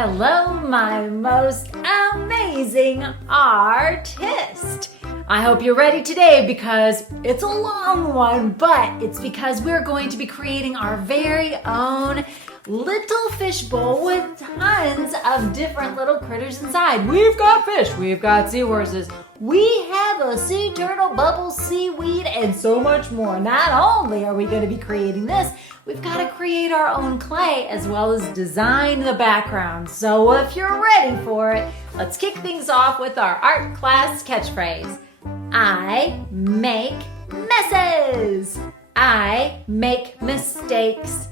Hello, my most amazing artist. I hope you're ready today because it's a long one, but it's because we're going to be creating our very own little fishbowl with tons of different little critters inside. We've got fish, we've got seahorses, we have a sea turtle, bubbles, seaweed, and so much more. Not only are we going to be creating this, we've got to create our own clay as well as design the background. So if you're ready for it, let's kick things off with our art class catchphrase. I make messes. I make mistakes.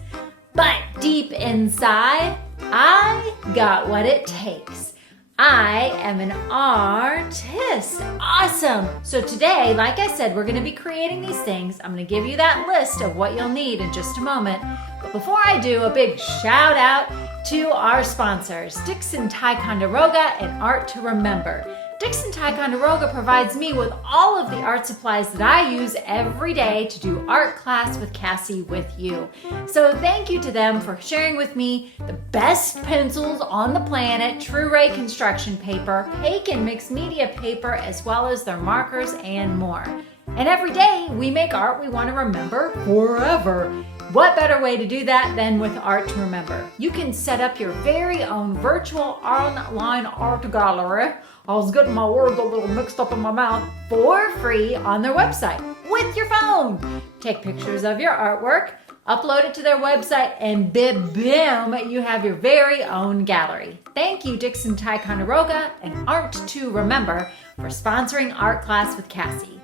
But deep inside, I got what it takes. I am an artist. Awesome. So today, like I said, we're going to be creating these things. I'm going to give you that list of what you'll need in just a moment. But before I do, a big shout out to our sponsors, Dixon Ticonderoga and Art to Remember. Dixon Ticonderoga provides me with all of the art supplies that I use every day to do art class with Cassie with you. So thank you to them for sharing with me the best pencils on the planet, True Ray construction paper, Paken mixed media paper, as well as their markers and more. And every day we make art we want to remember forever. What better way to do that than with Art to Remember? You can set up your very own virtual online art gallery. I was getting my words a little mixed up in my mouth for free on their website with your phone. Take pictures of your artwork, upload it to their website, and boom, you have your very own gallery. Thank you, Dixon Ticonderoga and Art to Remember for sponsoring Art Class with Cassie.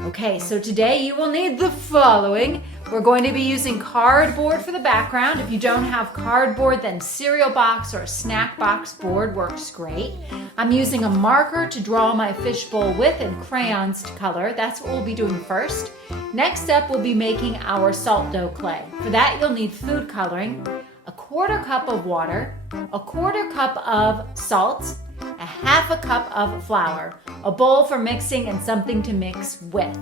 Okay, so today you will need the following. We're going to be using cardboard for the background. If you don't have cardboard, then cereal box or a snack box board works great. I'm using a marker to draw my fishbowl with and crayons to color. That's what we'll be doing first. Next up, we'll be making our salt dough clay. For that, you'll need food coloring, a 1/4 cup of water, a 1/4 cup of salt, a 1/2 cup of flour, a bowl for mixing and something to mix with.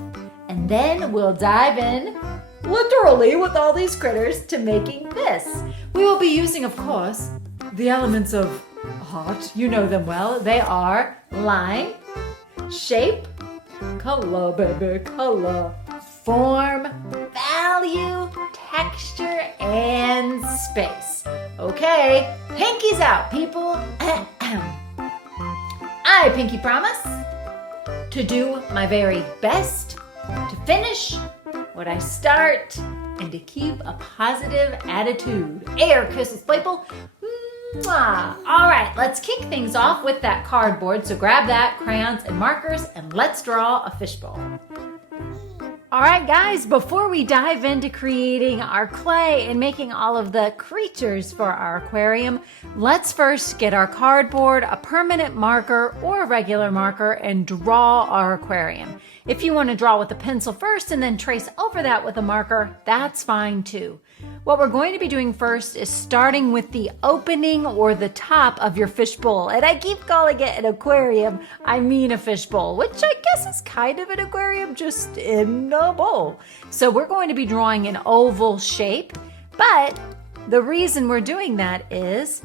And then we'll dive in, literally with all these critters, to making this. We will be using, of course, the elements of art. You know them well. They are line, shape, color, baby, color, form, value, texture, and space. Okay, pinkies out, people. I pinky promise to do my very best to finish what I start and to keep a positive attitude. Air kisses, people. Mwah. All right, let's kick things off with that cardboard. So grab that, crayons and markers, and let's draw a fishbowl. All right, guys, before we dive into creating our clay and making all of the creatures for our aquarium, let's first get our cardboard, a permanent marker or a regular marker, and draw our aquarium. If you want to draw with a pencil first and then trace over that with a marker, that's fine too. What we're going to be doing first is starting with the opening or the top of your fishbowl. And I keep calling it an aquarium. I mean a fishbowl, which I guess is kind of an aquarium, just in a bowl. So we're going to be drawing an oval shape, but the reason we're doing that is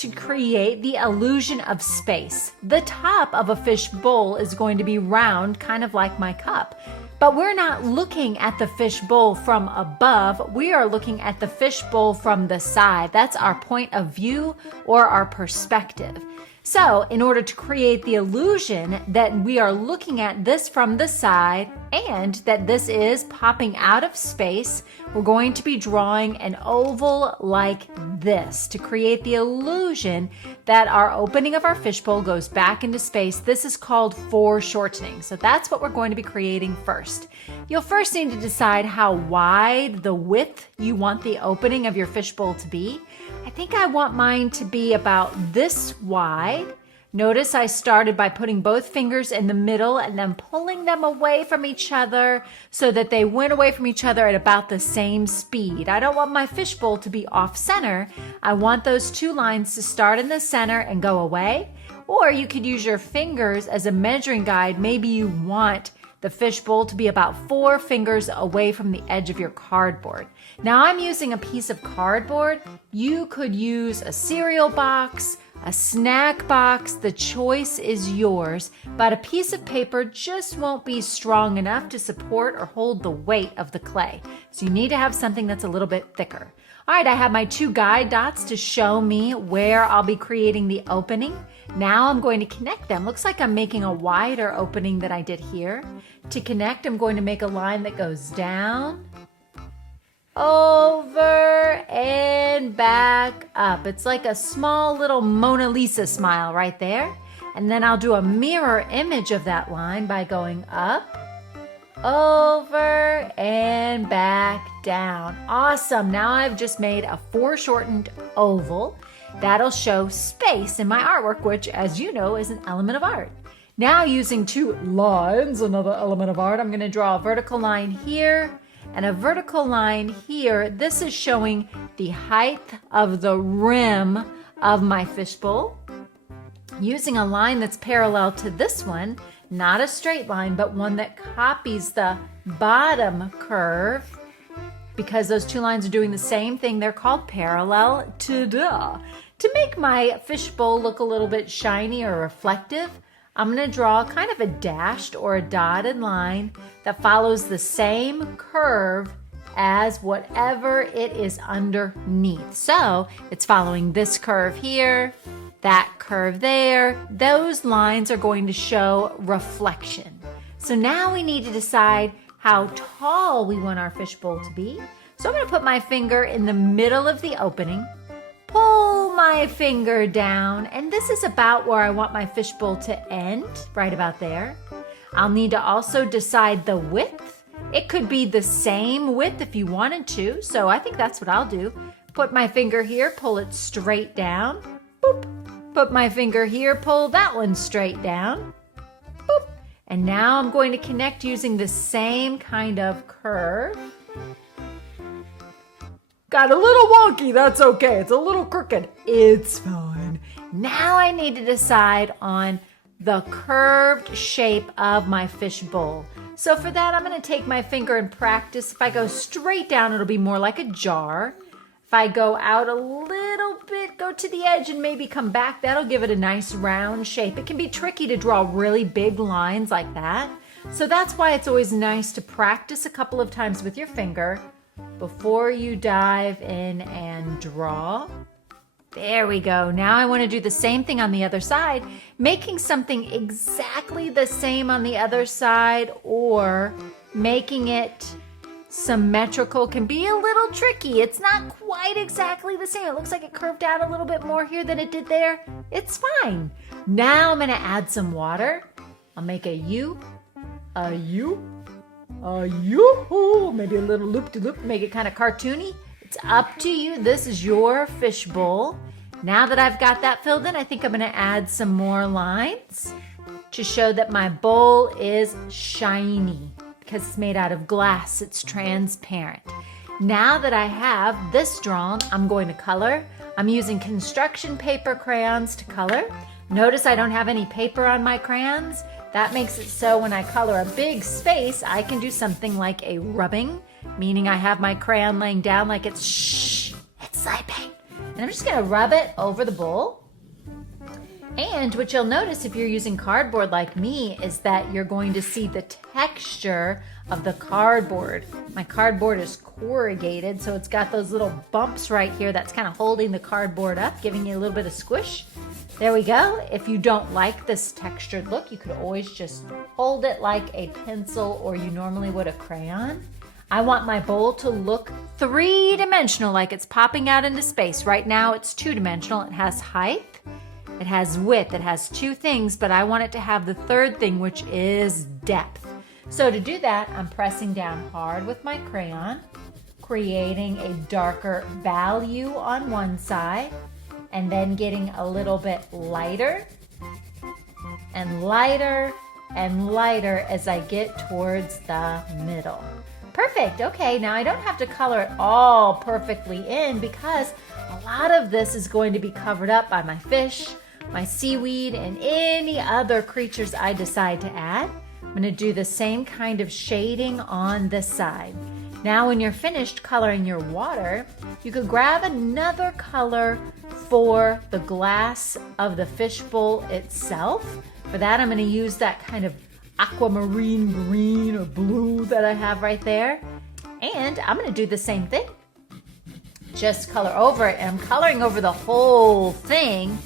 to create the illusion of space. The top of a fish bowl is going to be round, kind of like my cup. But we're not looking at the fish bowl from above. We are looking at the fish bowl from the side. That's our point of view or our perspective. So in order to create the illusion that we are looking at this from the side and that this is popping out of space, we're going to be drawing an oval like this to create the illusion that our opening of our fishbowl goes back into space. This is called foreshortening. So that's what we're going to be creating first. You'll first need to decide how wide, the width you want the opening of your fishbowl to be. I think I want mine to be about this wide. Notice I started by putting both fingers in the middle and then pulling them away from each other so that they went away from each other at about the same speed. I don't want my fishbowl to be off center. I want those two lines to start in the center and go away. Or you could use your fingers as a measuring guide. Maybe you want the fishbowl to be about 4 fingers away from the edge of your cardboard. Now I'm using a piece of cardboard. You could use a cereal box, a snack box, the choice is yours, but a piece of paper just won't be strong enough to support or hold the weight of the clay. So you need to have something that's a little bit thicker. All right, I have my 2 guide dots to show me where I'll be creating the opening. Now I'm going to connect them. Looks like I'm making a wider opening than I did here. To connect, I'm going to make a line that goes down, over, and back up. It's like a small little Mona Lisa smile right there. And then I'll do a mirror image of that line by going up, over, and back down. Awesome. Now I've just made a foreshortened oval. That'll show space in my artwork, which, as you know, is an element of art. Now using 2 lines, another element of art, I'm going to draw a vertical line here and a vertical line here. This is showing the height of the rim of my fishbowl. Using a line that's parallel to this one, not a straight line, but one that copies the bottom curve. Because those 2 lines are doing the same thing, they're called parallel. Ta-da! To make my fishbowl look a little bit shiny or reflective, I'm going to draw kind of a dashed or a dotted line that follows the same curve as whatever it is underneath. So it's following this curve here, that curve there. Those lines are going to show reflection. So now we need to decide how tall we want our fishbowl to be. So I'm going to put my finger in the middle of the opening, pull my finger down, and this is about where I want my fishbowl to end, right about there. I'll need to also decide the width. It could be the same width if you wanted to, so I think that's what I'll do. Put my finger here, pull it straight down, boop. Put my finger here, pull that one straight down, boop. And now I'm going to connect using the same kind of curve. Got a little wonky, that's okay. It's a little crooked, it's fine. Now I need to decide on the curved shape of my fishbowl. So for that, I'm gonna take my finger and practice. If I go straight down, it'll be more like a jar. If I go out a little bit, go to the edge and maybe come back, that'll give it a nice round shape. It can be tricky to draw really big lines like that. So that's why it's always nice to practice a couple of times with your finger before you dive in and draw. There we go. Now I want to do the same thing on the other side, making something exactly the same on the other side or making it symmetrical can be a little tricky. It's not quite exactly the same. It looks like it curved out a little bit more here than it did there. It's fine. Now I'm going to add some water. I'll make a U, a U, a yoo-hoo, maybe a little loop-de-loop, make it kind of cartoony. It's up to you. This is your fishbowl. Now that I've got that filled in, I think I'm going to add some more lines to show that my bowl is shiny because it's made out of glass. It's transparent. Now that I have this drawn, I'm going to color. I'm using construction paper crayons to color. Notice I don't have any paper on my crayons. That makes it so when I color a big space, I can do something like a rubbing, meaning I have my crayon laying down like it's sleeping. And I'm just gonna rub it over the bowl. And what you'll notice if you're using cardboard like me is that you're going to see the texture of the cardboard. My cardboard is corrugated, so it's got those little bumps right here that's kind of holding the cardboard up, giving you a little bit of squish. There we go. If you don't like this textured look, you could always just hold it like a pencil or you normally would a crayon. I want my bowl to look 3-dimensional, like it's popping out into space. Right now it's 2-dimensional. It has height, it has width, it has 2 things, but I want it to have the 3rd thing, which is depth. So to do that, I'm pressing down hard with my crayon, creating a darker value on one side, and then getting a little bit lighter and lighter and lighter as I get towards the middle. Perfect. Okay, now I don't have to color it all perfectly in because a lot of this is going to be covered up by my fish, my seaweed, and any other creatures I decide to add. I'm going to do the same kind of shading on this side. Now when you're finished coloring your water, you could grab another color for the glass of the fishbowl itself. For that, I'm going to use that kind of aquamarine green or blue that I have right there. And I'm going to do the same thing. Just color over it. And I'm coloring over the whole thing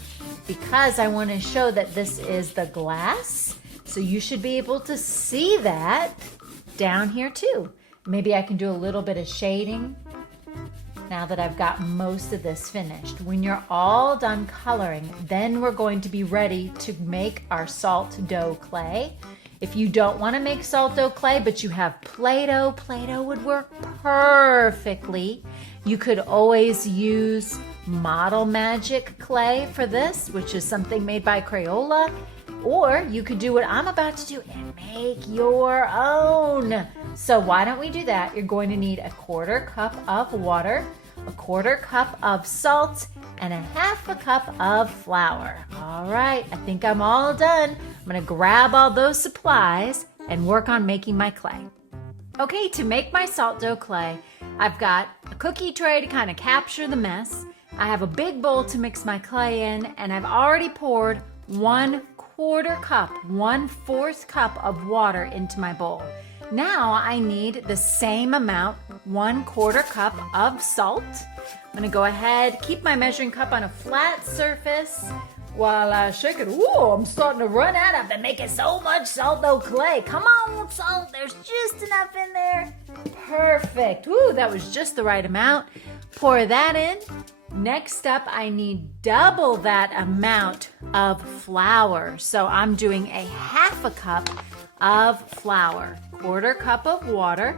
because I want to show that this is the glass. So you should be able to see that down here too. Maybe I can do a little bit of shading now that I've got most of this finished. When you're all done coloring, then we're going to be ready to make our salt dough clay. If you don't want to make salt dough clay, but you have Play-Doh, Play-Doh would work perfectly. You could always use Model Magic clay for this, which is something made by Crayola. Or you could do what I'm about to do and make your own. So why don't we do that? You're going to need a 1/4 cup of water, a 1/4 cup of salt, and a 1/2 cup of flour. All right, I think I'm all done. I'm gonna grab all those supplies and work on making my clay. Okay, to make my salt dough clay, I've got a cookie tray to kind of capture the mess. I have a big bowl to mix my clay in, and I've already poured 1/4 cup, 1/4 cup of water into my bowl. Now I need the same amount, 1/4 cup of salt. I'm gonna go ahead, keep my measuring cup on a flat surface while I shake it. Ooh, I'm starting to run out. I've been making so much salt dough clay. Come on, salt, there's just enough in there. Perfect. Ooh, that was just the right amount. Pour that in. Next up, I need double that amount of flour. So I'm doing a 1/2 cup of flour, 1/4 cup of water,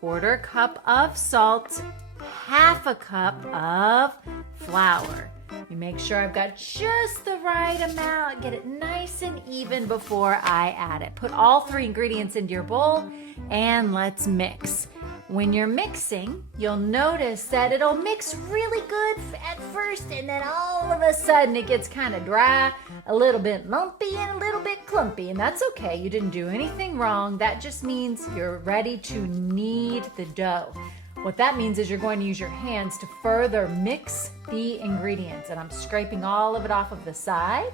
1/4 cup of salt, 1/2 cup of flour. You make sure I've got just the right amount. Get it nice and even before I add it. Put all 3 ingredients into your bowl and let's mix. When you're mixing, you'll notice that it'll mix really good at first, and then all of a sudden it gets kind of dry, a little bit lumpy, and a little bit clumpy, and that's okay. You didn't do anything wrong. That just means you're ready to knead the dough. What that means is you're going to use your hands to further mix the ingredients, and I'm scraping all of it off of the side,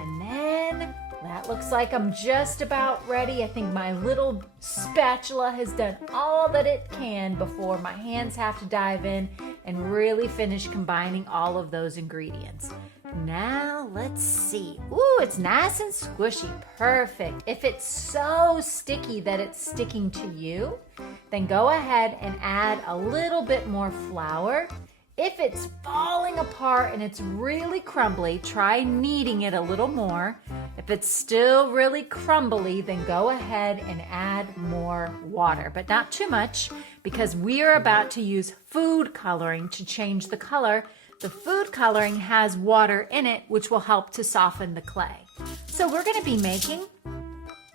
and then that looks like I'm just about ready. I think my little spatula has done all that it can before my hands have to dive in and really finish combining all of those ingredients. Now let's see. Ooh, it's nice and squishy. Perfect. If it's so sticky that it's sticking to you, then go ahead and add a little bit more flour. If it's falling apart and it's really crumbly, try kneading it a little more. If it's still really crumbly, then go ahead and add more water, but not too much because we are about to use food coloring to change the color. The food coloring has water in it, which will help to soften the clay. So we're going to be making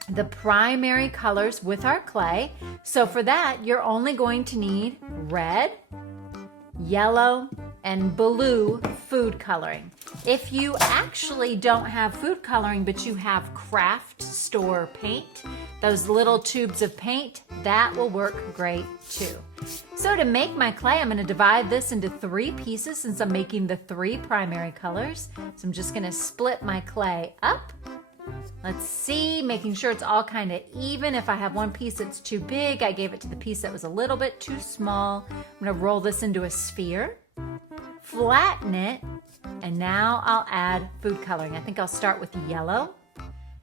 the primary colors with our clay. So for that, you're only going to need red, yellow, and blue food coloring. If you actually don't have food coloring, but you have craft store paint, those little tubes of paint, that will work great too. So to make my clay, I'm going to divide this into 3 pieces since I'm making the 3 primary colors. So I'm just going to split my clay up. Let's see, making sure it's all kind of even. If I have one piece that's too big, I gave it to the piece that was a little bit too small. I'm going to roll this into a sphere, flatten it, and now I'll add food coloring. I think I'll start with yellow.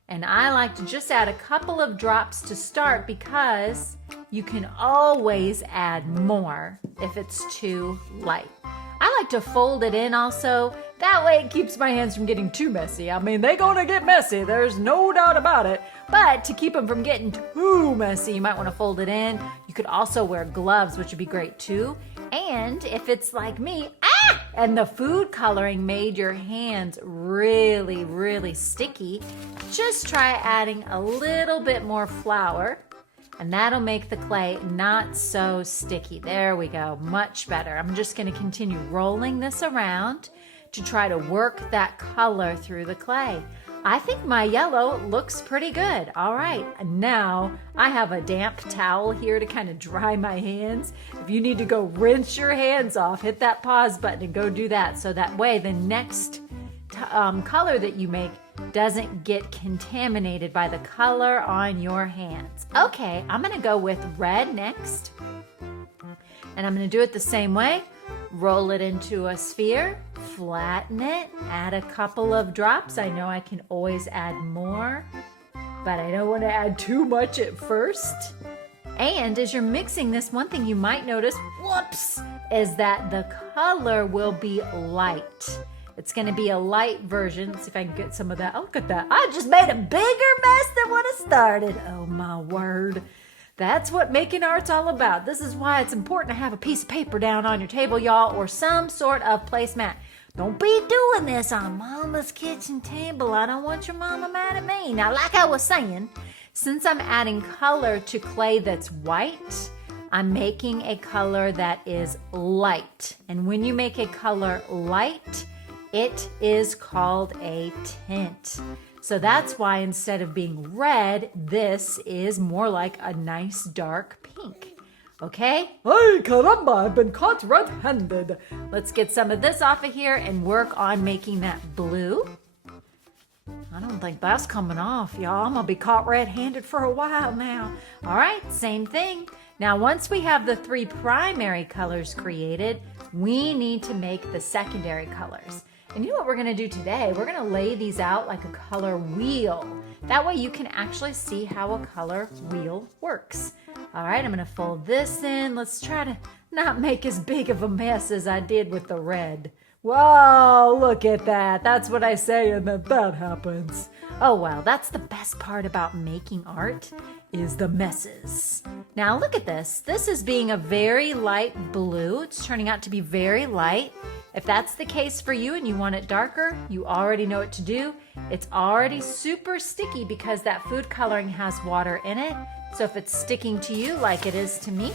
And I like to just add a couple of drops to start because you can always add more if it's too light. I like to fold it in also. That way it keeps my hands from getting too messy. I mean, they're gonna get messy, there's no doubt about it. But to keep them from getting too messy, you might wanna fold it in. You could also wear gloves, which would be great too. And if it's like me, and the food coloring made your hands really, really sticky, just try adding a little bit more flour, and that'll make the clay not so sticky. There we go, much better. I'm just gonna continue rolling this around to try to work that color through the clay. I think my yellow looks pretty good. All right, now I have a damp towel here to kind of dry my hands. If you need to go rinse your hands off, hit that pause button and go do that. So that way the next color that you make doesn't get contaminated by the color on your hands. Okay, I'm gonna go with red next. And I'm gonna do it the same way. Roll it into a sphere, flatten it, add a couple of drops. I know I can always add more, but I don't want to add too much at first. And as you're mixing this, one thing you might notice, whoops, is that the color will be light. It's going to be a light version. Let's see if I can get some of that. Oh, look at that. I just made a bigger mess than when I started. Oh, my word. That's what making art's all about. This is why it's important to have a piece of paper down on your table, y'all, or some sort of placemat. Don't be doing this on Mama's kitchen table. I don't want your mama mad at me. Now, like I was saying, since I'm adding color to clay that's white, I'm making a color that is light. And when you make a color light, it is called a tint. So that's why instead of being red, this is more like a nice dark pink. Okay? Hey, caramba, I've been caught red-handed. Let's get some of this off of here and work on making that blue. I don't think that's coming off, y'all. I'm gonna be caught red-handed for a while now. All right, same thing. Now, once we have the 3 primary colors created, we need to make the secondary colors. And you know what we're gonna do today? We're gonna lay these out like a color wheel. That way you can actually see how a color wheel works. All right, I'm gonna fold this in. Let's try to not make as big of a mess as I did with the red. Wow, look at that. That's what I say, and then that happens. Oh, well, that's the best part about making art is the messes. Now look at this. This is being a very light blue. It's turning out to be very light. If that's the case for you and you want it darker, you already know what to do. It's already super sticky because that food coloring has water in it. So if it's sticking to you like it is to me,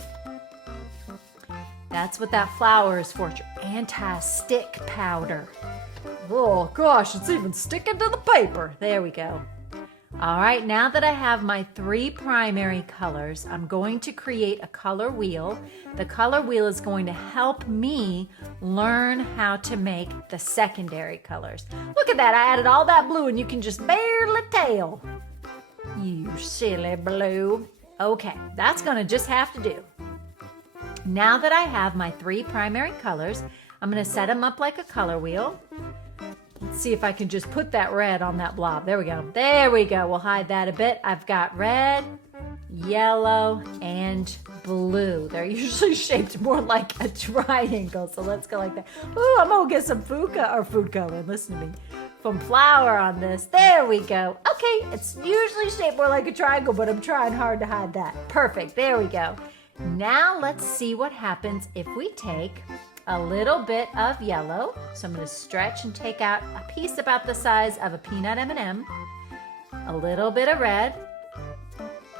that's what that flour is for. It's your anti-stick powder. Oh gosh, it's even sticking to the paper. There we go. All right, now that I have my 3 primary colors, I'm going to create a color wheel. The color wheel is going to help me learn how to make the secondary colors. Look at that, I added all that blue and you can just barely tell. You silly blue. Okay, that's gonna just have to do. Now that I have my 3 primary colors, I'm gonna set them up like a color wheel. Let's see if I can just put that red on that blob. There we go. There we go. We'll hide that a bit. I've got red, yellow, and blue. They're usually shaped more like a triangle, so let's go like that. Ooh, I'm gonna get some food coloring. Listen to me. Some flour on this. There we go. Okay, it's usually shaped more like a triangle, but I'm trying hard to hide that. Perfect. There we go. Now let's see what happens if we take a little bit of yellow. So I'm going to stretch and take out a piece about the size of a peanut M&M. A little bit of red.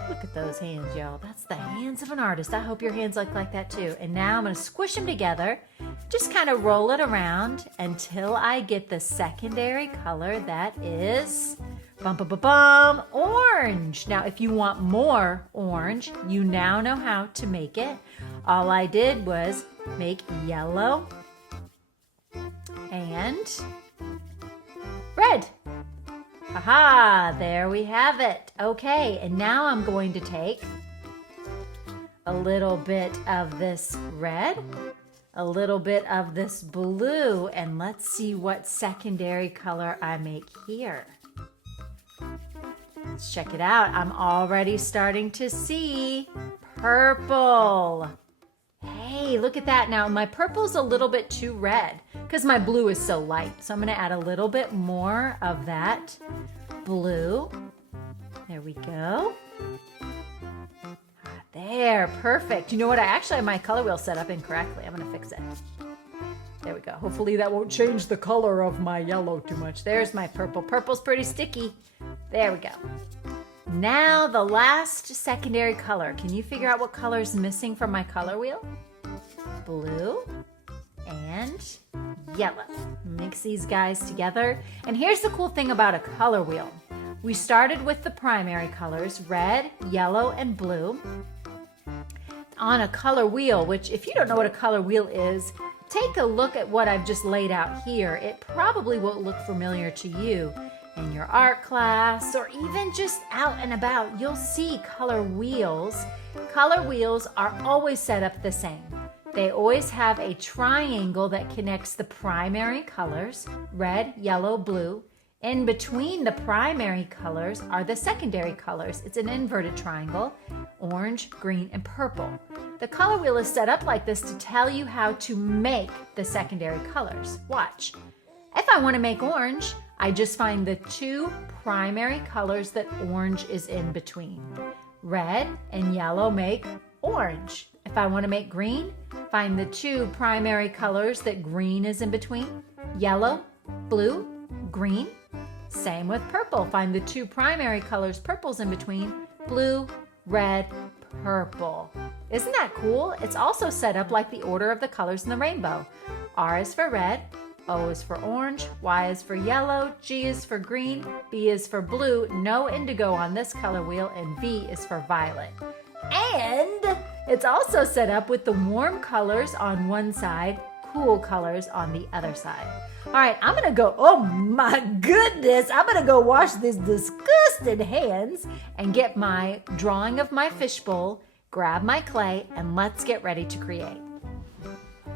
Look at those hands, y'all. That's the hands of an artist. I hope your hands look like that too. And now I'm going to squish them together. Just kind of roll it around until I get the secondary color that is orange. Now, if you want more orange, you now know how to make it. All I did was make yellow and red. Aha, there we have it. Okay, and now I'm going to take a little bit of this red, a little bit of this blue, and let's see what secondary color I make here. Let's check it out. I'm already starting to see purple. Hey, look at that. Now, my purple's a little bit too red because my blue is so light. So I'm going to add a little bit more of that blue. There we go. There, perfect. You know what? I actually have my color wheel set up incorrectly. I'm going to fix it. There we go. Hopefully that won't change the color of my yellow too much. There's my purple. Purple's pretty sticky. There we go. Now the last secondary color. Can you figure out what color is missing from my color wheel? Blue and yellow. Mix these guys together. And here's the cool thing about a color wheel. We started with the primary colors, red, yellow, and blue. On a color wheel, which if you don't know what a color wheel is, take a look at what I've just laid out here. It probably won't look familiar to you in your art class or even just out and about. You'll see color wheels. Color wheels are always set up the same. They always have a triangle that connects the primary colors, red, yellow, blue. In between the primary colors are the secondary colors. It's an inverted triangle, orange, green, and purple. The color wheel is set up like this to tell you how to make the secondary colors. Watch. If I want to make orange, I just find the two primary colors that orange is in between. Red and yellow make orange. If I want to make green, find the two primary colors that green is in between. Yellow, blue, green. Same with purple. Find the two primary colors purple's in between. Blue, red, purple. Isn't that cool? It's also set up like the order of the colors in the rainbow. R is for red, O is for orange, Y is for yellow, G is for green, B is for blue, no indigo on this color wheel, and V is for violet. And it's also set up with the warm colors on one side, cool colors on the other side. All right, I'm gonna go, oh my goodness, I'm gonna go wash these disgusted hands and get my drawing of my fishbowl, grab my clay, and let's get ready to create.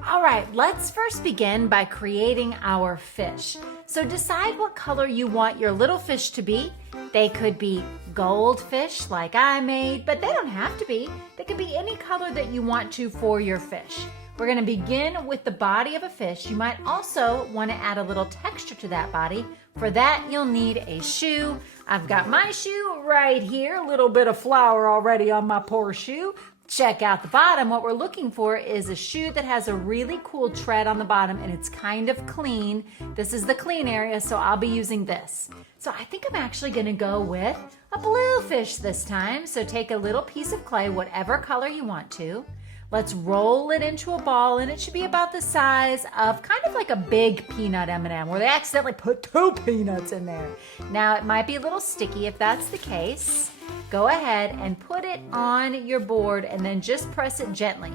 All right, let's first begin by creating our fish. So decide what color you want your little fish to be. They could be goldfish like I made, but they don't have to be. They could be any color that you want to for your fish. We're going to begin with the body of a fish. You might also want to add a little texture to that body. For that, you'll need a shoe. I've got my shoe right here. A little bit of flour already on my poor shoe. Check out the bottom. What we're looking for is a shoe that has a really cool tread on the bottom and it's kind of clean. This is the clean area, so I'll be using this. So I think I'm actually going to go with a blue fish this time. So take a little piece of clay, whatever color you want to. Let's roll it into a ball, and it should be about the size of kind of like a big peanut M&M, where they accidentally put 2 peanuts in there. Now, it might be a little sticky. If that's the case, go ahead and put it on your board, and then just press it gently.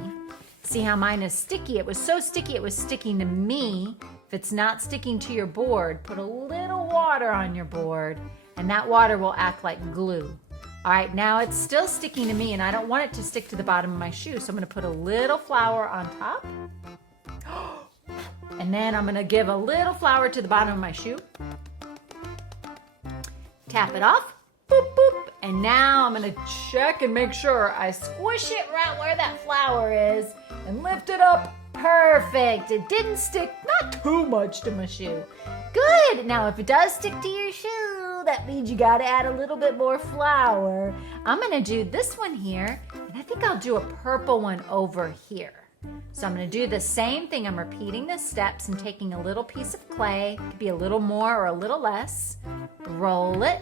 See how mine is sticky? It was so sticky, it was sticking to me. If it's not sticking to your board, put a little water on your board, and that water will act like glue. All right, now it's still sticking to me and I don't want it to stick to the bottom of my shoe. So I'm gonna put a little flour on top. And then I'm gonna give a little flour to the bottom of my shoe. Tap it off, boop, boop. And now I'm gonna check and make sure I squish it right where that flour is and lift it up. Perfect, it didn't stick, not too much to my shoe. Good, now if it does stick to your shoe, that means you gotta add a little bit more flour. I'm gonna do this one here, and I think I'll do a purple one over here. So I'm gonna do the same thing. I'm repeating the steps and taking a little piece of clay, could be a little more or a little less, roll it.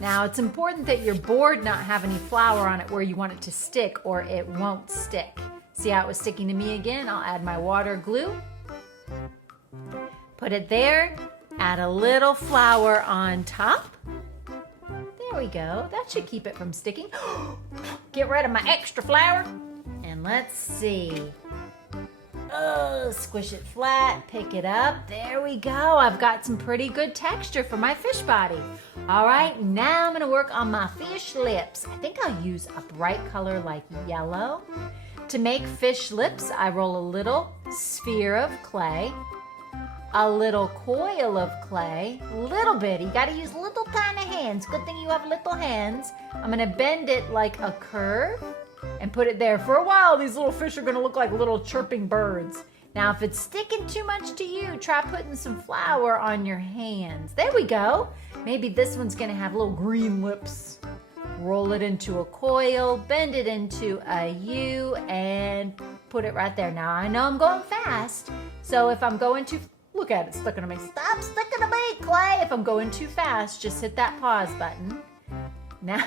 Now it's important that your board not have any flour on it where you want it to stick or it won't stick. See how it was sticking to me again? I'll add my water glue. Put it there, add a little flour on top. There we go. That should keep it from sticking. Get rid of my extra flour. And let's see. Oh, squish it flat, pick it up. There we go. I've got some pretty good texture for my fish body. All right, now I'm gonna work on my fish lips. I think I'll use a bright color like yellow. To make fish lips, I roll a little sphere of clay, a little coil of clay, little bitty. You gotta use little tiny hands. Good thing you have little hands. I'm gonna bend it like a curve and put it there. For a while, these little fish are gonna look like little chirping birds. Now, if it's sticking too much to you, try putting some flour on your hands. There we go. Maybe this one's gonna have little green lips. Roll it into a coil, bend it into a U, and put it right there. Now, I know I'm going fast, so if I'm going too, look at it sticking to me. Stop sticking to me, clay. If I'm going too fast, just hit that pause button. Now,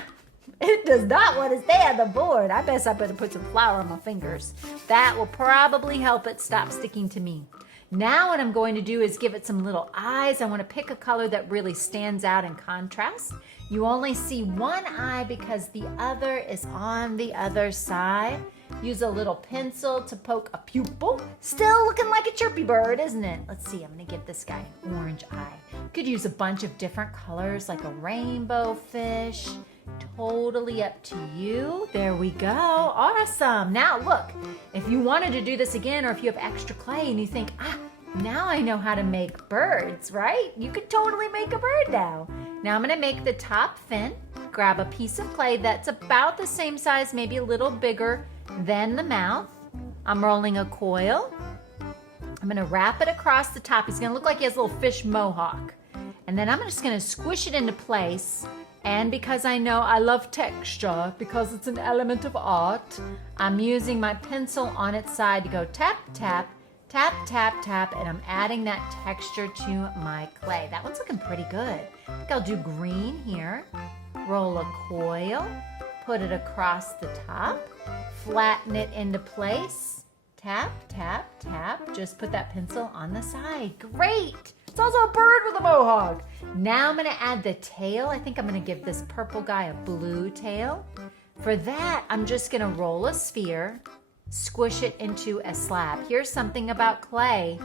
it does not want to stay on the board. I better put some flour on my fingers. That will probably help it stop sticking to me. Now what I'm going to do is give it some little eyes. I want to pick a color that really stands out in contrast. You only see one eye because the other is on the other side. Use a little pencil to poke a pupil. Still looking like a chirpy bird, isn't it? Let's see, I'm gonna give this guy an orange eye. Could use a bunch of different colors like a rainbow fish. Totally up to you. There we go. Awesome. Now look, if you wanted to do this again or if you have extra clay and you think, now I know how to make birds, right? You could totally make a bird now. Now I'm gonna make the top fin. Grab a piece of clay that's about the same size, maybe a little bigger than the mouth. I'm rolling a coil. I'm gonna wrap it across the top. He's gonna look like he has a little fish mohawk. And then I'm just gonna squish it into place. And because I know I love texture, because it's an element of art, I'm using my pencil on its side to go tap, tap, tap, tap, tap, and I'm adding that texture to my clay. That one's looking pretty good. I think I'll do green here. Roll a coil, put it across the top, flatten it into place, tap, tap, tap. Just put that pencil on the side. Great! It's also a bird with a mohawk. Now I'm gonna add the tail. I think I'm gonna give this purple guy a blue tail. For that, I'm just gonna roll a sphere, squish it into a slab. Here's something about clay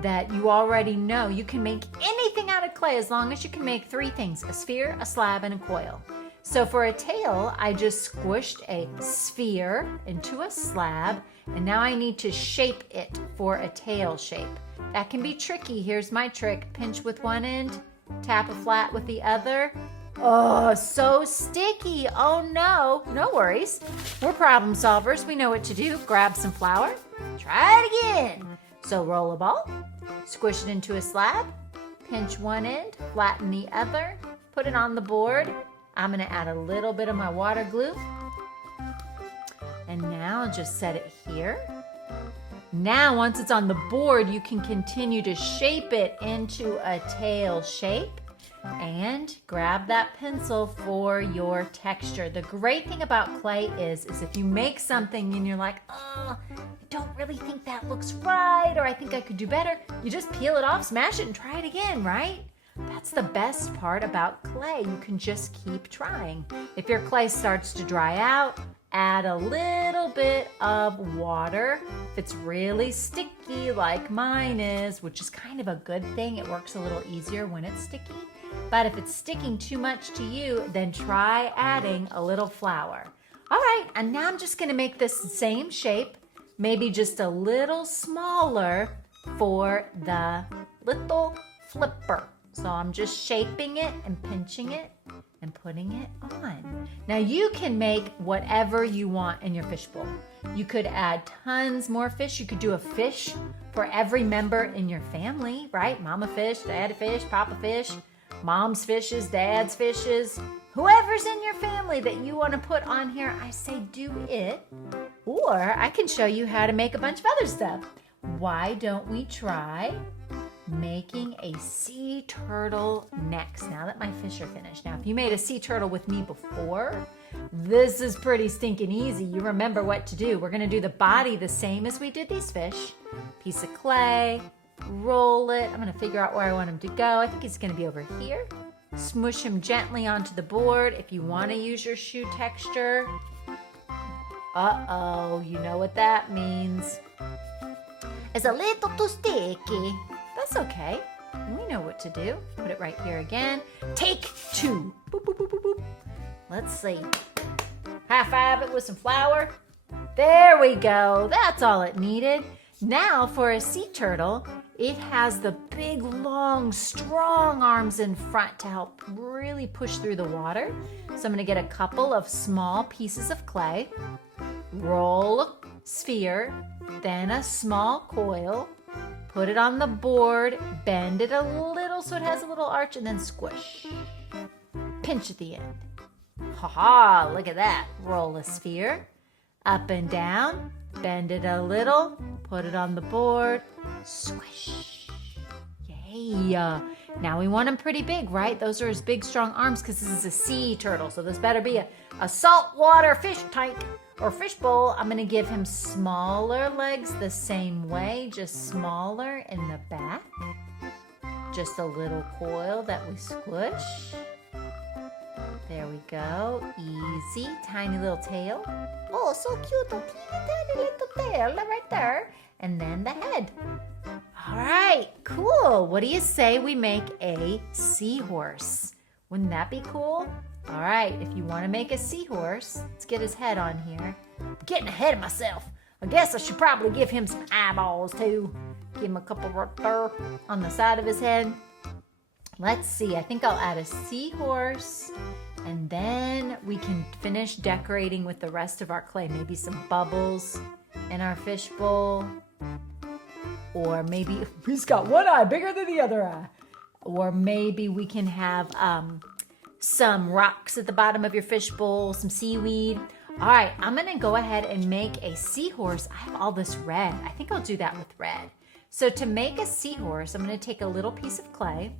that you already know. You can make anything out of clay as long as you can make three things: a sphere, a slab, and a coil. So for a tail, I just squished a sphere into a slab, and now I need to shape it for a tail shape. That can be tricky. Here's my trick. Pinch with one end, tap a flat with the other. Oh, so sticky. Oh no. No worries. We're problem solvers. We know what to do. Grab some flour. Try it again. So roll a ball, squish it into a slab, pinch one end, flatten the other, put it on the board. I'm gonna add a little bit of my water glue. And now I'll just set it here. Now, once it's on the board, you can continue to shape it into a tail shape and grab that pencil for your texture. The great thing about clay is if you make something and you're like, oh, I don't really think that looks right, or I think I could do better, you just peel it off, smash it, and try it again, right? That's the best part about clay. You can just keep trying. If your clay starts to dry out, add a little bit of water. If it's really sticky like mine is, which is kind of a good thing, it works a little easier when it's sticky. But if it's sticking too much to you, then try adding a little flour. All right, and now I'm just gonna make this same shape, maybe just a little smaller for the little flipper. So I'm just shaping it and pinching it and putting it on. Now you can make whatever you want in your fishbowl. You could add tons more fish. You could do a fish for every member in your family, right? Mama fish, daddy fish, papa fish, mom's fishes, dad's fishes. Whoever's in your family that you want to put on here, I say do it. Or I can show you how to make a bunch of other stuff. Why don't we try making a sea turtle next, now that my fish are finished? Now, if you made a sea turtle with me before, this is pretty stinking easy. You remember what to do. We're gonna do the body the same as we did these fish. Piece of clay, roll it. I'm gonna figure out where I want him to go. I think he's gonna be over here. Smush him gently onto the board. If you wanna use your shoe texture, uh-oh, you know what that means. It's a little too sticky. That's okay. We know what to do. Put it right here again. Take two. Boop, boop, boop, boop, boop. Let's see. High five it with some flour. There we go. That's all it needed. Now for a sea turtle, it has the big, long, strong arms in front to help really push through the water. So I'm going to get a couple of small pieces of clay, roll a sphere, then a small coil, put it on the board, bend it a little so it has a little arch, and then squish. Pinch at the end. Ha-ha, look at that. Roll a sphere, up and down, bend it a little, put it on the board, squish. Yay. Now we want them pretty big, right? Those are his big, strong arms because this is a sea turtle, so this better be a saltwater fish tank. Or Fishbowl, I'm gonna give him smaller legs the same way, just smaller in the back. Just a little coil that we squish. There we go. Easy. Tiny little tail. Oh, so cute. A teeny tiny little tail right there. And then the head. All right, cool. What do you say we make a seahorse? Wouldn't that be cool? All right, if you want to make a seahorse, let's get his head on here. I'm getting ahead of myself. I guess I should probably give him some eyeballs too. Give him a couple right there on the side of his head. Let's see, I think I'll add a seahorse and then we can finish decorating with the rest of our clay. Maybe some bubbles in our fishbowl. Or maybe He's got one eye bigger than the other eye. Or maybe we can have some rocks at the bottom of your fishbowl, some seaweed. All right, I'm gonna go ahead and make a seahorse. I have all this red. I think I'll do that with red. So to make a seahorse, I'm gonna take a little piece of clay,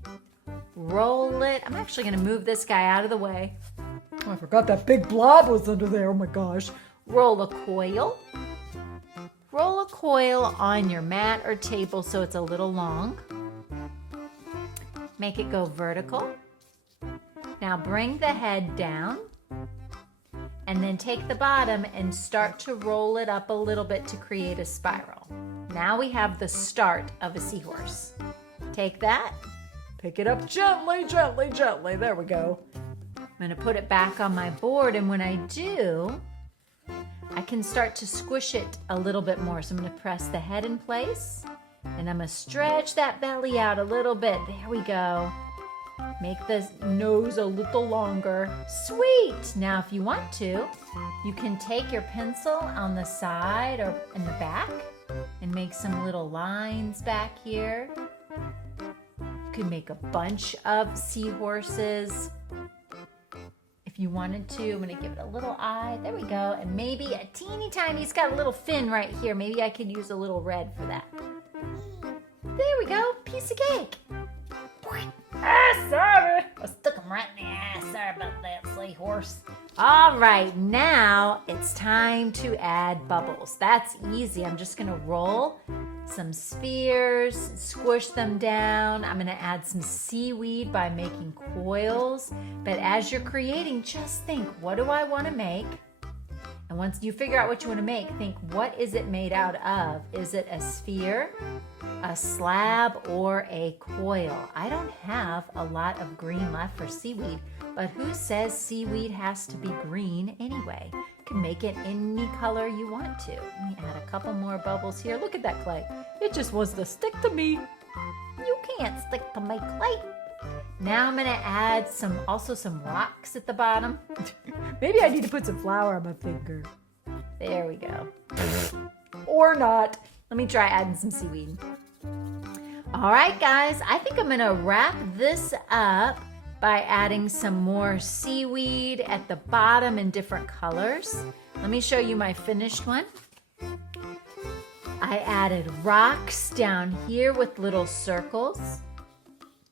roll it. I'm actually gonna move this guy out of the way. Oh, I forgot that big blob was under there. Oh my gosh. Roll a coil. Roll a coil on your mat or table so it's a little long. Make it go vertical. Now bring the head down and then take the bottom and start to roll it up a little bit to create a spiral. Now we have the start of a seahorse. Take that, Pick it up gently, gently, gently. There we go. I'm gonna put it back on my board, and when I do, I can start to squish it a little bit more. So I'm gonna press the head in place, and I'm gonna stretch that belly out a little bit. There we go. Make the nose a little longer. Sweet! Now if you want to, you can take your pencil on the side or in the back and make some little lines back here. You could make a bunch of seahorses. If you wanted to, I'm gonna give it a little eye. There we go. And maybe a teeny tiny, it's got a little fin right here. Maybe I could use a little red for that. There we go, piece of cake. Ah, sorry. I stuck him right in the eye. Sorry about that, seahorse. All right, now it's time to add bubbles. That's easy. I'm just gonna roll some spheres, squish them down. I'm gonna add some seaweed by making coils. But as you're creating, just think, what do I wanna make? And once you figure out what you wanna make, think, what is it made out of? Is it a sphere, a slab, or a coil? I don't have a lot of green left for seaweed, but who says seaweed has to be green anyway? You can make it any color you want to. Let me add a couple more bubbles here. Look at that clay. It just wants to stick to me. You can't stick to my clay. Now I'm gonna add also some rocks at the bottom. Maybe I need to put some flour on my finger. There we go. Or not. Let me try adding some seaweed. All right, guys, I think I'm gonna wrap this up by adding some more seaweed at the bottom in different colors. Let me show you my finished one. I added rocks down here with little circles.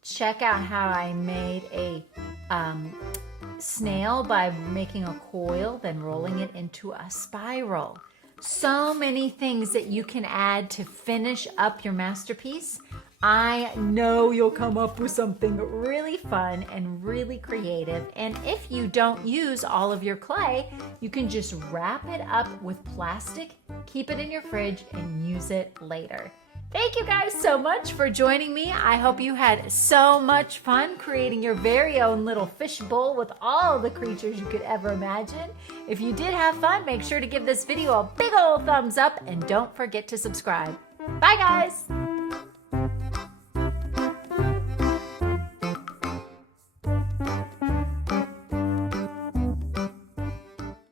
Check out how I made a snail by making a coil, then rolling it into a spiral. So many things that you can add to finish up your masterpiece. I know you'll come up with something really fun and really creative. And if you don't use all of your clay, you can just wrap it up with plastic, keep it in your fridge, and use it later. Thank you guys so much for joining me. I hope you had so much fun creating your very own little fishbowl with all the creatures you could ever imagine. If you did have fun, make sure to give this video a big old thumbs up and don't forget to subscribe. Bye guys!